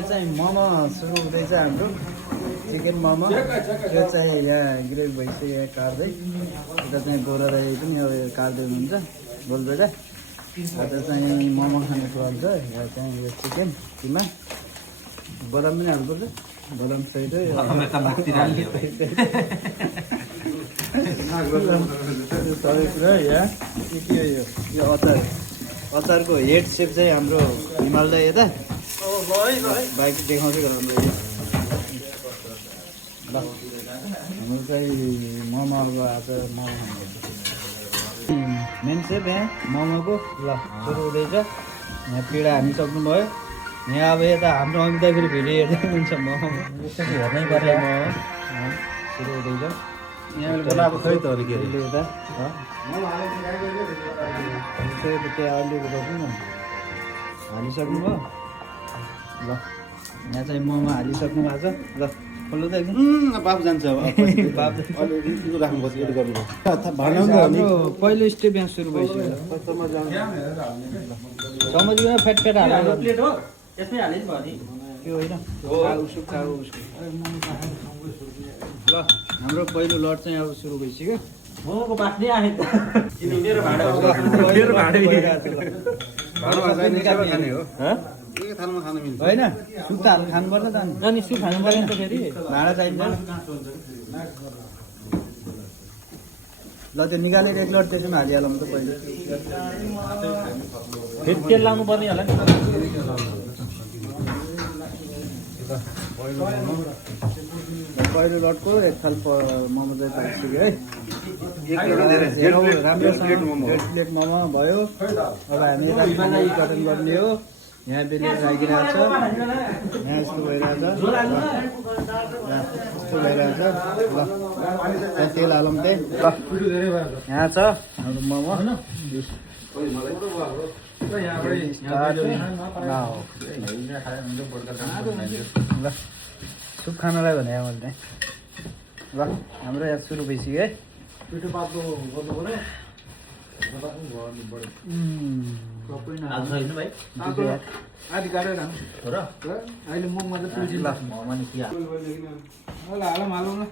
यहाँ चाहिँ मोमो सुरु हुँदैछ हाम्रो चिकन मोमो त्यो चाहिँ यहाँ ग्रेभी भइसक्यो यहाँ काट्दै यता चाहिँ बोरा दाइ पनि अब काट्दै हुनुहुन्छ बोल्दै यता चाहिँ मोमो खाने चल्छ यहाँ चाहिँ यो चिकन किमा बदाम पनि हाल्नुपर्छ बदाम सहित सबै कुरा यहाँ के यो अचारको हेड सेप चाहिँ हाम्रो हिमाल दाइ यता बाइक देखाउँछु हाम्रो ल हाम्रो चाहिँ मोमो अब आज मोमो खान्छ मेन सेप यहाँ मोमोको ल सुरु हुँदैछ यहाँ पिँडा हानिसक्नुभयो यहाँ अब यता हाम्रो आउँदाखेरि फेरि हेर्दै हुन्छ मोमो हेर्नै पर्ने मोमो सुरु हुँदैछ यहाँले बनाएको खै त अरे के अरे यता त्यहाँ अलिक रोप्नु न हालिसक्नुभयो ल यहाँ चाहिँ मोमो हालिसक्नु भएको छ ल खोल्नु त एकदम बाफ जान्छ अब बाफ अलिअलि राख्नुपर्छ एड गर्नुपर्छ हाम्रो पहिलो स्टेप यहाँ सुरु भइसक्यो समझिकन फ्याट हालेर प्लेट हो त्यसमै हालिस भयो नि त्यो होइन ल हाम्रो पहिलो लट चाहिँ अब सुरु भइसक्यो मोमोको बाफ नै आयो मेरो भाडा खाने हो एक थालमा खान मिल्छ होइन सुप त खानुपर्छ त अनि सुप खानु पर्यो नि त फेरि भाडा चाहिन्छ ल त्यो निकालेर एक लट त्यसमा हालिहालौँ त पहिले फेरि तेल लाउनु पर्ने होला नि पहिलो लटको एक थाल मोमो चाहिँ पाइसक्यो है प्लेट मोमो प्लेट मोमो भयो अब हामी कटन गर्ने हो यहाँ बेलेर राखिरहेको छ यहाँ यस्तो भइरहेछ यस्तो भइरहेछ ल त्यहाँ तेल हालौँ त्यही यहाँ छ हाम्रो मोमो ल सुप खानलाई भने मैले त्यहाँ ल हाम्रो यहाँ सुरु भइसक्यो है पिठो पातलो गर्नु पर्यो आदि काटेर अहिले मोमो चाहिँ तुलसी लाग्छ हालौँ हालौँ न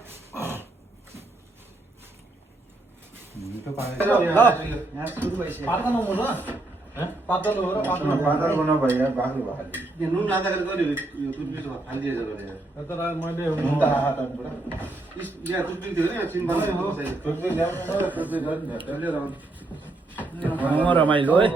मिठो यहाँ सुरु भइसक्यो पातलो हो र पातलो बनाउ भइया बाक्लो भयो नुन आधार गऱ्यो यो टुथपिक फालिदिएछ गरे तर मैले नुन त हातबाट यहाँ टुथपिक थियो नि सिम्बल टुथपिक ल्याउ टुथपिक गर्नु रमाइलो है